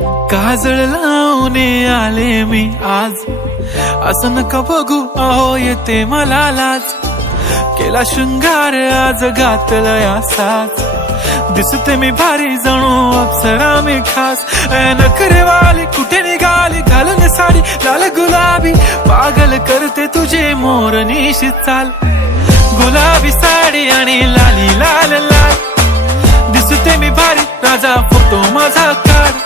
काजळ लावून आले मी आज, असं नका बघू अहो येते मला लाज. केला शृंगार आज घातला असाच, दिसते मी भारी जणू अप्सरा मी खास. नखरेवाली कुठे निघाली घालून साडी लाल गुलाबी, पागल करते तुझे मोरनीशी चाल. गुलाबी साडी आणि लाली लाल लाल, दिसते मी भारी राजा फोटो माझा काढ.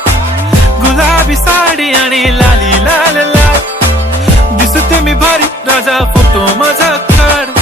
गुलाबी साडी आणि लाली लाल लाल, दिसते मी भारी राजा फोटो माझा काढ.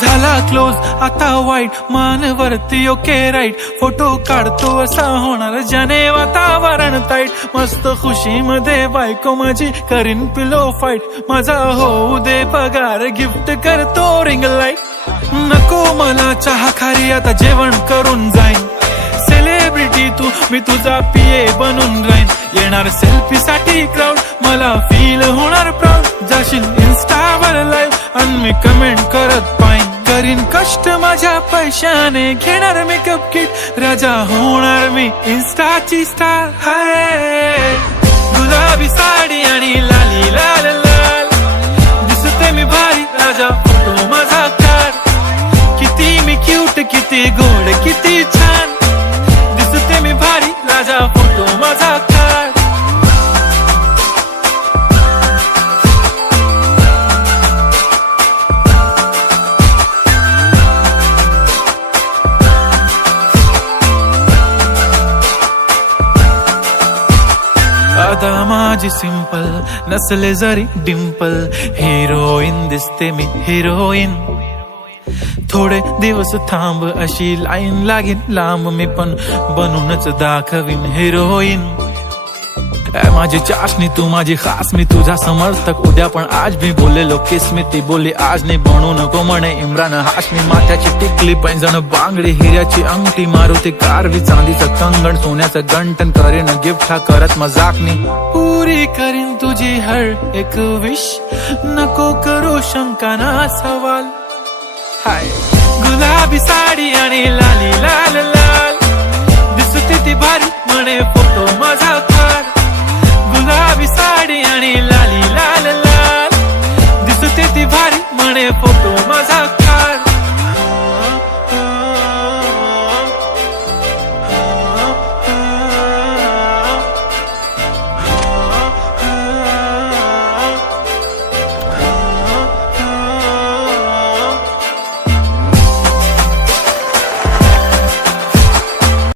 झाला क्लोज आता वाईट, मानवरती ओके राईट. फोटो काढतो असा होणार ज्याने वातावरण ताईट. मस्त खुशी मध्ये बायको माझी करीन पिलो फाईट. माझा होऊ दे पगार गिफ्ट करतो रिंग लाईट. नको मला चहा खारी आता जेवण करून जाईन. सेलिब्रिटी तू मी तुझा पिये बनून राहीन. येणार सेल्फी साठी क्राऊड मला फील होणार प्राऊड. जाशील इन्स्टावर लाईव्ह आणि मी कमेंट करत पाईन. करीन कष्ट माझ्या पैशाने घेणार मेकअप किट. राजा होणार मी इन्स्टाची स्टार. हाय गुलाबी साडी आणि लाली लाल लाल, दिसते मी भारी राजा फोटो माझा काढ. किती मी क्यूट किती गोड किती छान, दिसते मी भारी राजा फोटो माझा काढ. आता माझी सिंपल नसले जरी डिंपल, हिरोईन दिसते मी हिरोईन. थोडे दिवस थांब अशी लाईन लागेल लांब, मी पण बनूनच दाखवीन हिरोईन. माझी चाशनी तू माझी खास, मी तुझा समर्थक उद्या पण आज मी बोललेलो किस मी ती बोली आज नाही. बनू नको म्हणे इम्रान हाशमी. माथ्याची टिकली पैंजण बांगडी हिऱ्याची अंगठी, मारुती कारवी चांदीचं कंगण सोन्याचं गंटन. करीन गिफ्ट हा करत मजाकनी, पुरी करीन तुझी हर एक विश. नको करू शंका ना सवाल. हाय गुलाबी साडी आणि लाली लाल लाल, दिसते ती भारी म्हणे फोटो माझा काढ. गुलाबी साडी आणि लाली लाल लाल, दिसते ती भारी म्हणे फोटो माझा